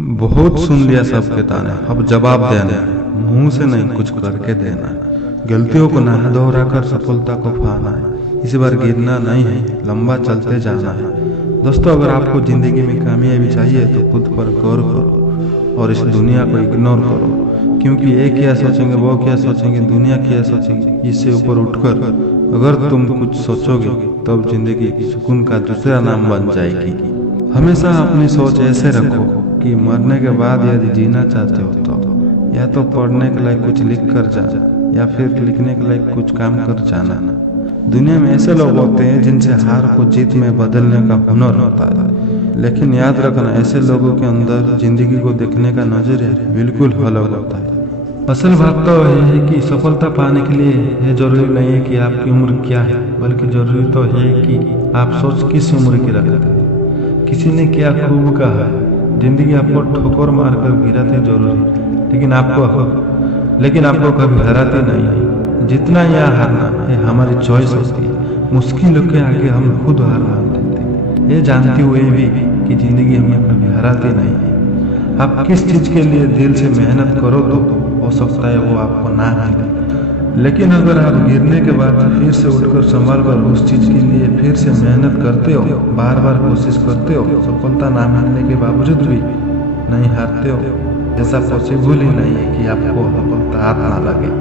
बहुत सुन लिया सबके ताने, अब जवाब देना है, मुंह से नहीं कुछ करके देना है। गलतियों को ना दोहरा कर सफलता को पाना है। इस बार गिरना नहीं है, लंबा चलते जाना है। दोस्तों, अगर आपको जिंदगी में कामयाबी चाहिए तो खुद पर गौर करो और इस दुनिया को इग्नोर करो, क्योंकि ये क्या सोचेंगे, वो क्या सोचेंगे, दुनिया क्या सोचेगी। इससे ऊपर उठकर अगर तुम कुछ सोचोगे तब जिंदगी सुकून का दूसरा नाम बन जाएगी। हमेशा अपनी सोच ऐसे रखो कि मरने के बाद यदि जीना चाहते हो तो या तो पढ़ने के लायक कुछ लिख कर जा या फिर लिखने के लायक कुछ काम कर जाना। दुनिया में ऐसे लोग होते हैं जिनसे हार को जीत में बदलने का हुनर होता है, लेकिन याद रखना ऐसे लोगों के अंदर जिंदगी को देखने का नजरिया बिल्कुल अलग होता है। असल बात तो यह है कि सफलता पाने के लिए यह जरूरी नहीं है कि आपकी उम्र क्या है, बल्कि जरूरी तो है कि आप सोच किस उम्र की रखते हैं। किसी ने क्या खूब कहा है, जिंदगी आपको ठोकर मारकर गिराती जरूरी, लेकिन आपको कभी हराती नहीं है। जितना या हारना है हमारी चॉइस होती है। मुश्किलों के आगे हम खुद हार मान लेते हैं, ये जानते हुए भी कि जिंदगी हमें कभी हराती नहीं है। आप किस चीज के लिए दिल से मेहनत करो तो हो सकता है वो आपको ना मिले, लेकिन अगर आप गिरने के बाद फिर से उठकर संभाल कर उस चीज के लिए फिर से मेहनत करते हो, बार बार कोशिश करते हो, सफलता ना मिलने के बावजूद भी नहीं हारते हो, ऐसा पॉसिबल ही नहीं है कि आपको सफलता हाथ ना लगे।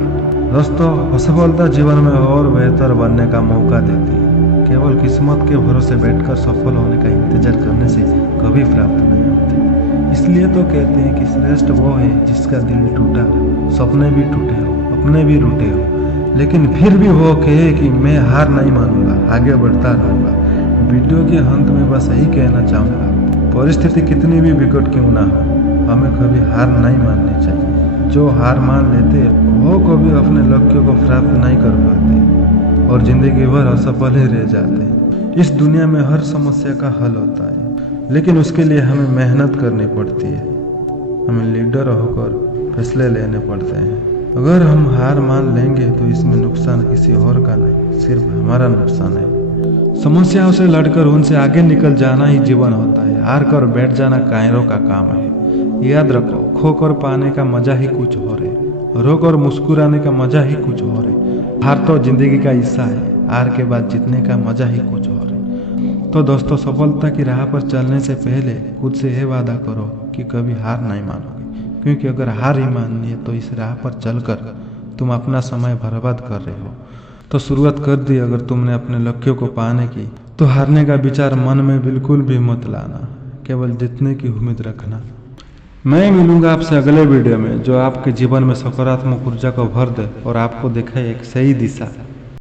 दोस्तों, असफलता जीवन में और बेहतर बनने का मौका देती है। केवल किस्मत के भरोसे बैठकर सफल होने का इंतजार करने से कभी प्राप्त नहीं होती। इसलिए तो कहते हैं कि श्रेष्ठ वो है जिसका दिल टूटा, सपने भी टूटे हो, अपने भी रूठे हो, लेकिन फिर भी वो कहे कि मैं हार नहीं मानूंगा, आगे बढ़ता रहूंगा। वीडियो के अंत में बस यही कहना चाहूंगा, परिस्थिति कितनी भी विकट क्यों ना हो, हमें कभी हार नहीं माननी चाहिए। जो हार मान लेते वो कभी अपने लक्ष्यों को प्राप्त नहीं कर पाते और जिंदगी भर असफल ही रह जाते हैं। इस दुनिया में हर समस्या का हल होता है, लेकिन उसके लिए हमें मेहनत करनी पड़ती है। हमें लीडर होकर फैसले लेने पड़ते हैं। अगर हम हार मान लेंगे तो इसमें नुकसान किसी और का नहीं, सिर्फ हमारा नुकसान है। समस्याओं से लड़कर उनसे आगे निकल जाना ही जीवन होता है। हार कर बैठ जाना कायरों का काम है। याद रखो, खोकर पाने का मजा ही कुछ और है, रोकर मुस्कुराने का मजा ही कुछ और है। हार तो जिंदगी का हिस्सा है, हार के बाद जीतने का मजा ही कुछ और है। तो दोस्तों, सफलता की राह पर चलने से पहले खुद से यह वादा करो कि कभी हार नहीं मानोगे, क्योंकि अगर हार ही माननी है तो इस राह पर चलकर तुम अपना समय बर्बाद कर रहे हो। तो शुरुआत कर दी, अगर तुमने अपने लक्ष्यों को पाने की तो हारने का विचार मन में बिल्कुल भी मत लाना, केवल जीतने की उम्मीद रखना। मैं मिलूंगा आपसे अगले वीडियो में जो आपके जीवन में सकारात्मक ऊर्जा को भर दे और आपको दिखाए एक सही दिशा।